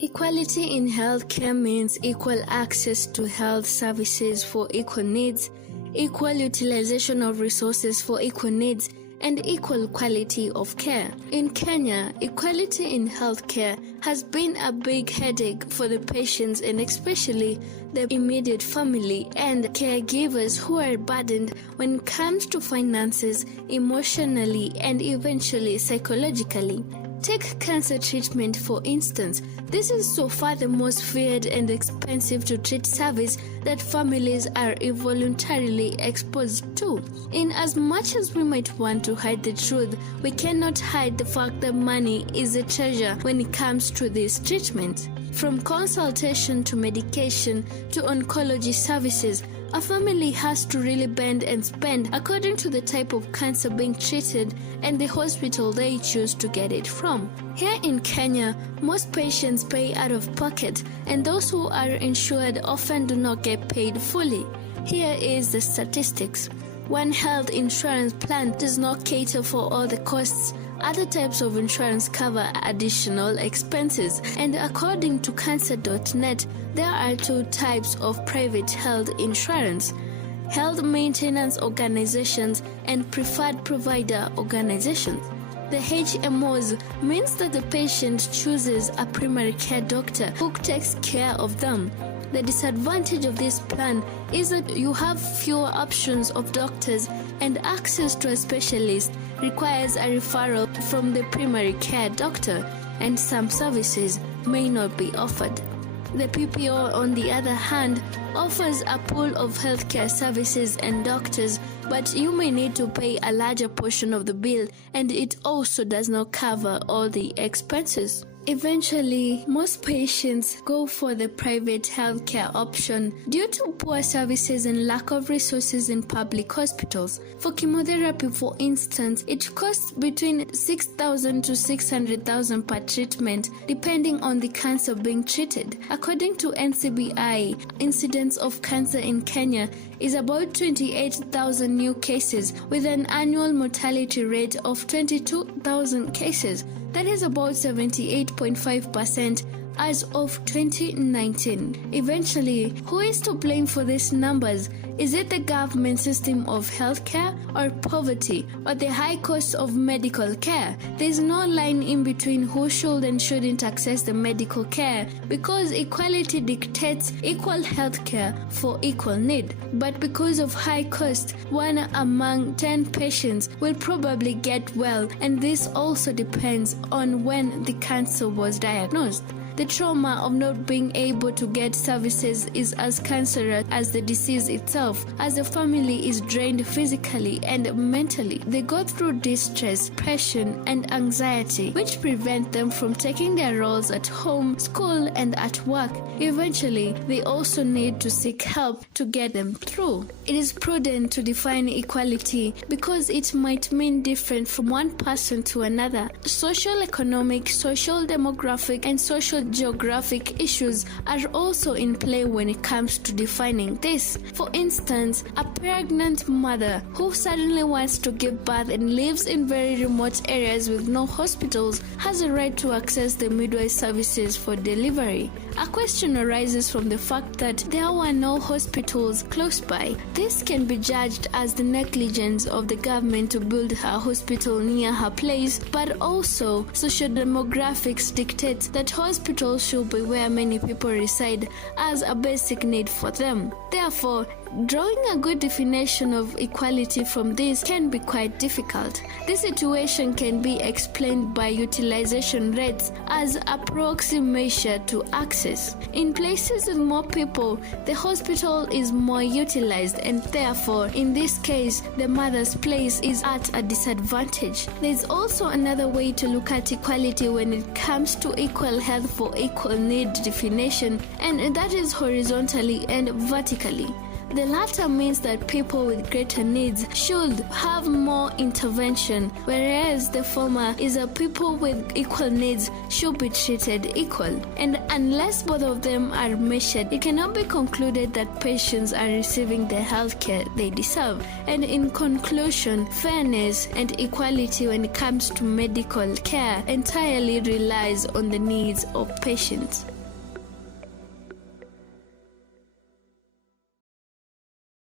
Equality in healthcare means equal access to health services for equal needs, equal utilization of resources for equal needs, and equal quality of care. In Kenya, equality in healthcare has been a big headache for the patients and especially the immediate family and caregivers who are burdened when it comes to finances, emotionally, and eventually psychologically. Take cancer treatment for instance. This is so far the most feared and expensive to treat service that families are involuntarily exposed to. In as much as we might want to hide the truth, we cannot hide the fact that money is a treasure when it comes to this treatment. From consultation to medication to oncology services, a family has to really bend and spend according to the type of cancer being treated and the hospital they choose to get it from. Here in Kenya, most patients pay out of pocket, and those who are insured often do not get paid fully. Here is the statistics. One health insurance plan does not cater for all the costs. Other types of insurance cover additional expenses, and according to cancer.net, there are two types of private health insurance: health maintenance organizations and preferred provider organizations. The HMOs means that the patient chooses a primary care doctor who takes care of them. The disadvantage of this plan is that you have fewer options of doctors, and access to a specialist requires a referral from the primary care doctor, and some services may not be offered. The PPO, on the other hand, offers a pool of healthcare services and doctors, but you may need to pay a larger portion of the bill, and it also does not cover all the expenses. Eventually, most patients go for the private healthcare option due to poor services and lack of resources in public hospitals. For chemotherapy, for instance, it costs between 6,000 to 600,000 per treatment, depending on the cancer being treated. According to NCBI, incidence of cancer in Kenya is about 28,000 new cases with an annual mortality rate of 22,000 cases. That is about 78.5% as of 2019. Eventually, who is to blame for these numbers? Is it the government system of healthcare, or poverty, or the high cost of medical care? There is no line in between who should and shouldn't access the medical care, because equality dictates equal healthcare for equal need. But because of high cost, 1 among 10 patients will probably get well, and this also depends on when the cancer was diagnosed. The trauma of not being able to get services is as cancerous as the disease itself, as the family is drained physically and mentally. They go through distress, depression, and anxiety, which prevent them from taking their roles at home, school, and at work. Eventually, they also need to seek help to get them through. It is prudent to define equality because it might mean different from one person to another. Social, economic, social, demographic, and social geographic issues are also in play when it comes to defining this. For instance, a pregnant mother who suddenly wants to give birth and lives in very remote areas with no hospitals has a right to access the midwife services for delivery. A question arises from the fact that there were no hospitals close by. This can be judged as the negligence of the government to build a hospital near her place, but also social demographics dictate that hospitals should be where many people reside as a basic need for them. Therefore, drawing a good definition of equality from this can be quite difficult. This situation can be explained by utilization rates as a proxy measure to access. In places with more people, the hospital is more utilized, and therefore, in this case, the mother's place is at a disadvantage. There is also another way to look at equality when it comes to equal health for equal need definition, and that is horizontally and vertically. The latter means that people with greater needs should have more intervention, whereas the former is that people with equal needs should be treated equal. And unless both of them are measured, it cannot be concluded that patients are receiving the health care they deserve. And in conclusion, fairness and equality when it comes to medical care entirely relies on the needs of patients.